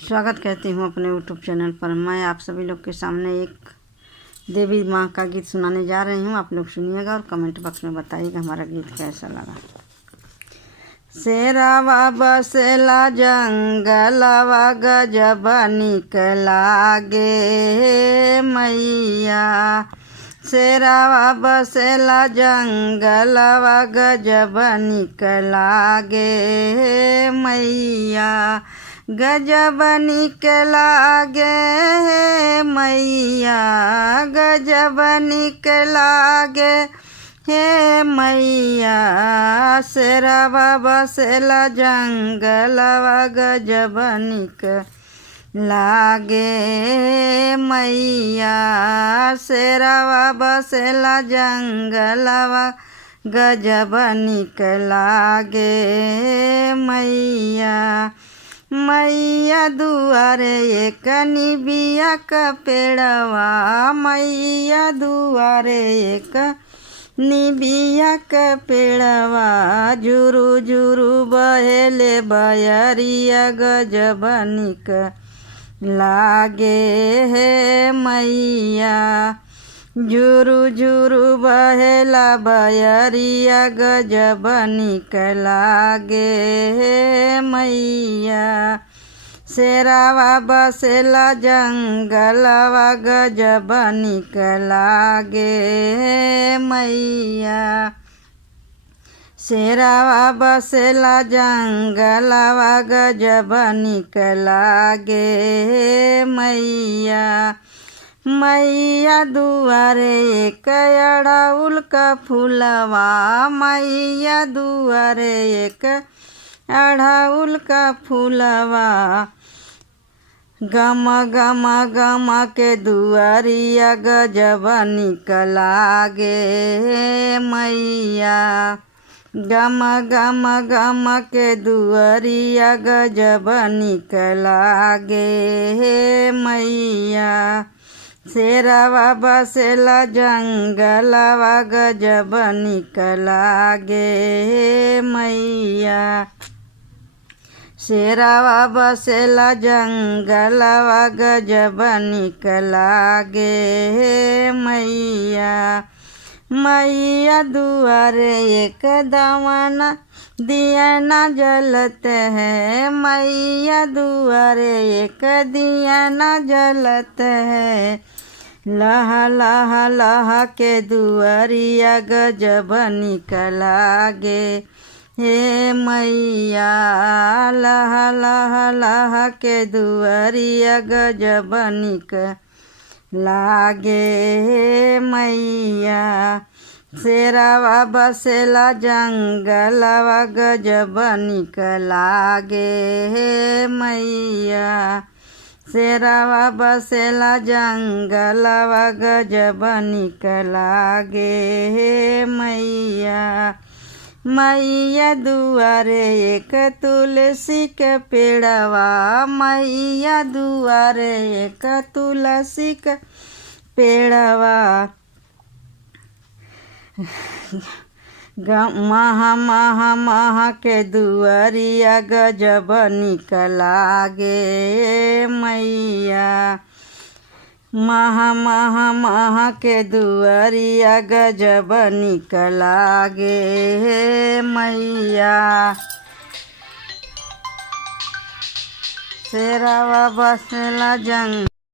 स्वागत कहती हूँ अपने यूट्यूब चैनल पर। मैं आप सभी लोग के सामने एक देवी माँ का गीत सुनाने जा रही हूँ। आप लोग सुनिएगा और कमेंट बॉक्स में बताइएगा हमारा गीत कैसा लगा। शेरावा बसेला जंगलवा गजब निक लागे मैया। शेरावा बसेला जंगलवा गजब निक लागे मैया। गजब निक लागे मैया, गजब निक लागे हे मैया। शेरावा बसेला जंगलवा गजब निक लागे मैया। शेरावा बसेला जंगलवा गजब निक लागे मैया। मैया दुआरे एक निबिया का पेड़वा, मैया दुआरे एक निबिया का पेड़वा। जुरु जुरु बहेले बयरिया गजब निक लागे हे मैया। जुरु जुरु बहेला बयरिया गजब निक लागे हे मैया। शेरावा बसेला जंगलवा गजब निक लागे हे मैया। शेरावा बसेला जंगलवा गजब निक लागे हे मैया। मैया दुआरे एक अड़हुल का फूलवा, मैया दुआरे एक अड़हुल का फूलवा। गम गम गम के दुआरिया गजब निक लागे मैया। गम गम गम के दुआरिया गजब निक लागे मैया। शेरावा बसेला जंगलवा गजब निक लागे मैया। शेरावा बसेला जंगलवा गजब निक लागे मैया। मैया दुआरे एक दवाना दिया न जलत है, मैया दुआरे एक दिया न जलत है। लह लह लह के दुआरिया गजब निक लागे हे मैया। लह लह लह के दुआरिया गजब निक लागे हे मैया। शेरावा बसेला जंगलवा गजब निक लागे हे मैया। शेरावा बसेला जंगलवा गजब निक लागे हे मैया। मैया दुआरे एक तुलसी के पेड़वा, मैया दुआरे एक तुलसी के पेड़वा। महा महा महा के दुआरिया गजब निक लागे मैया। महा महा महा के दुआरिया गजब निक लागे मैया। शेरावा बसेला जंग